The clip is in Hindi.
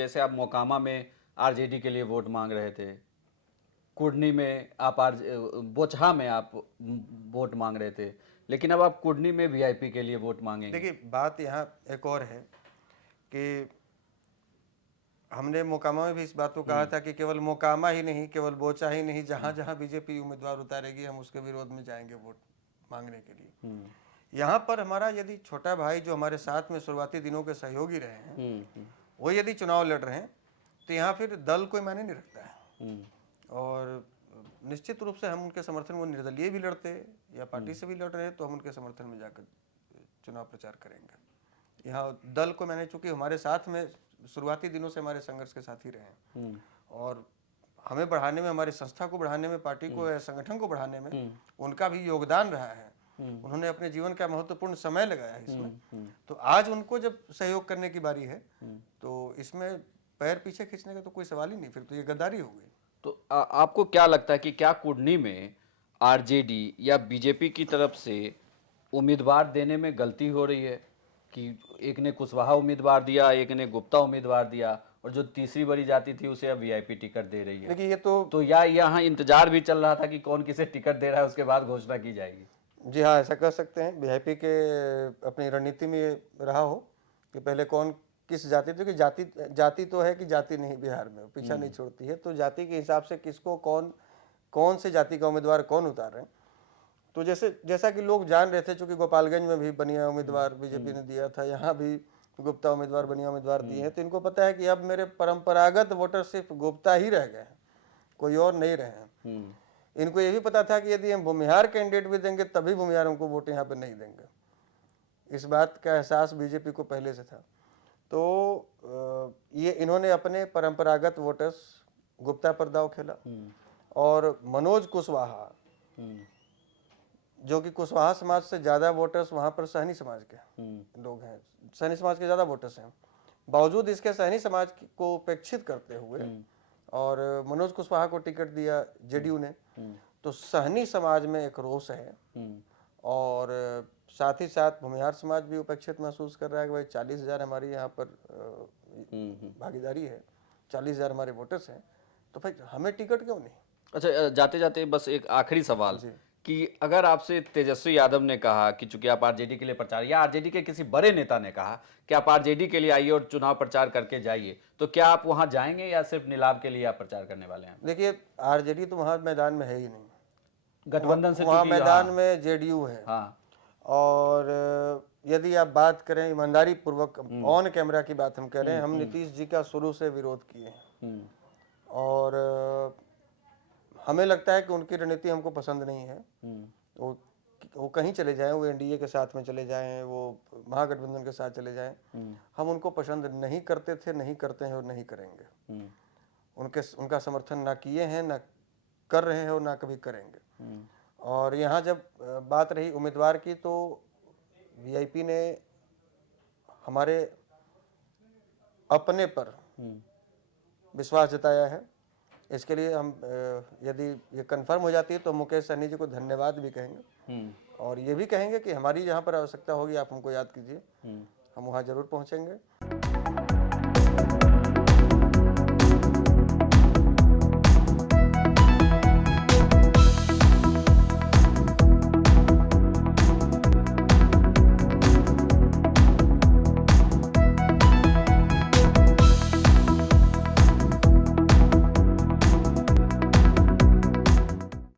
जैसे आप मोकामा में आरजेडी के लिए वोट मांग रहे थे, कुर्नी में आप बोचहा में आप वोट मांग रहे थे, लेकिन अब आप कुर्नी में वीआईपी के लिए वोट मांगेंगे। देखिए बात यहाँ एक और है कि हमने मोकामा में भी इस बात को कहा था कि केवल मोकामा ही नहीं, केवल बोचा ही नहीं, जहाँ जहाँ बीजेपी उम्मीदवार उतारेगी हम उसके विरोध में जाएंगे वोट मांगने के लिए। यहाँ पर हमारा यदि छोटा भाई जो हमारे साथ में शुरुआती दिनों के सहयोगी रहे हैं, वो यदि चुनाव लड़ रहे हैं तो यहाँ फिर दल कोई मायने नहीं रखता है। और निश्चित रूप से हम उनके समर्थन में निर्दलीय भी लड़ते या पार्टी से भी लड़ रहे हैं तो हम उनके समर्थन में जाकर चुनाव प्रचार करेंगे। यहाँ दल को मैंने, चूंकि हमारे साथ में शुरुआती दिनों से हमारे संघर्ष के साथी रहे हैं और हमें बढ़ाने में, हमारी संस्था को बढ़ाने में, पार्टी को या संगठन को बढ़ाने में उनका भी योगदान रहा है। उन्होंने अपने जीवन का महत्वपूर्ण समय लगाया है इसमें। तो आज उनको जब सहयोग करने की बारी है तो इसमें पैर पीछे खींचने का तो कोई सवाल ही नहीं, फिर तो ये गद्दारी हो गई। तो आपको क्या लगता है कि क्या कुर्नी में आरजेडी या बीजेपी की तरफ से उम्मीदवार देने में गलती हो रही है कि एक ने कुशवाहा उम्मीदवार दिया, एक ने गुप्ता उम्मीदवार दिया, और जो तीसरी बड़ी जाति थी उसे अब वीआईपी टिकट दे रही है? देखिए ये तो या यहाँ इंतजार भी चल रहा था कि कौन किसे टिकट दे रहा है, उसके बाद घोषणा की जाएगी? जी हाँ, ऐसा कह सकते हैं। वीआईपी के अपनी रणनीति में ये रहा हो कि पहले कौन किस जाति, तो कि जाति तो है कि जाति नहीं, बिहार में पीछा नहीं छोड़ती है, तो जाति के हिसाब से किसको कौन से जाति का उम्मीदवार कौन उतार रहे हैं। तो जैसा कि लोग जान रहे थे, चूंकि गोपालगंज में भी बनिया उम्मीदवार बीजेपी ने दिया था, यहाँ भी गुप्ता उम्मीदवार बनिया उम्मीदवार दिए हैं, तो इनको पता है कि अब मेरे परंपरागत वोटर सिर्फ गुप्ता ही रह गए हैं, कोई और नहीं रहे हैं। इनको ये भी पता था कि यदि हम भूमिहार कैंडिडेट भी देंगे तभी भूमिहार हमको वोट यहाँ पे नहीं देंगे। इस बात का एहसास बीजेपी को पहले से था। तो ये इन्होंने अपने परंपरागत वोटर्स गुप्ता पर दाव खेला और मनोज कुशवाहा, जो कि कुशवाहा समाज से ज़्यादा वोटर्स वहाँ पर सहनी समाज के लोग हैं, सहनी समाज के ज़्यादा वोटर्स हैं, बावजूद इसके सहनी समाज को उपेक्षित करते हुए और मनोज कुशवाहा को टिकट दिया जेडीयू ने। तो सहनी समाज में एक रोष है और साथ ही साथ भूमिहार समाज भी उपेक्षित महसूस कर रहा है कि भाई 40,000 हमारी यहाँ पर भागीदारी है, 40,000 हमारे वोटर्स हैं, तो भाई हमें टिकट क्यों नहीं। अच्छा, जाते जाते बस एक आखिरी सवाल कि अगर आपसे तेजस्वी यादव ने कहा कि चूंकि आप आरजेडी के लिए प्रचार, या आरजेडी के किसी बड़े नेता ने कहा कि आप आरजेडी के लिए आइए और चुनाव प्रचार करके जाइए, तो क्या आप वहां जाएंगे या सिर्फ नीलाभ के लिए आप प्रचार करने वाले हैं? देखिए आरजेडी तो वहां मैदान में है ही नहीं, गठबंधन से वहां मैदान में जेडीयू है। हाँ। और यदि आप बात करें ईमानदारी पूर्वक ऑन कैमरा की बात हम कह रहे हैं, हम नीतीश जी का शुरू से विरोध किए हैं और हमें लगता है कि उनकी रणनीति हमको पसंद नहीं है। वो कहीं चले जाएं, वो एनडीए के साथ में चले जाएं, वो महागठबंधन के साथ चले जाएं, हम उनको पसंद नहीं करते थे, नहीं करते हैं और नहीं करेंगे। उनका समर्थन ना किए हैं, ना कर रहे हैं और ना कभी करेंगे। और यहाँ जब बात रही उम्मीदवार की, तो वीआईपी ने हमारे अपने पर विश्वास जताया है। इसके लिए हम यदि ये कंफर्म हो जाती है तो मुकेश सहनी जी को धन्यवाद भी कहेंगे और ये भी कहेंगे कि हमारी जहाँ पर आवश्यकता होगी आप हमको याद कीजिए, हम वहाँ जरूर पहुँचेंगे।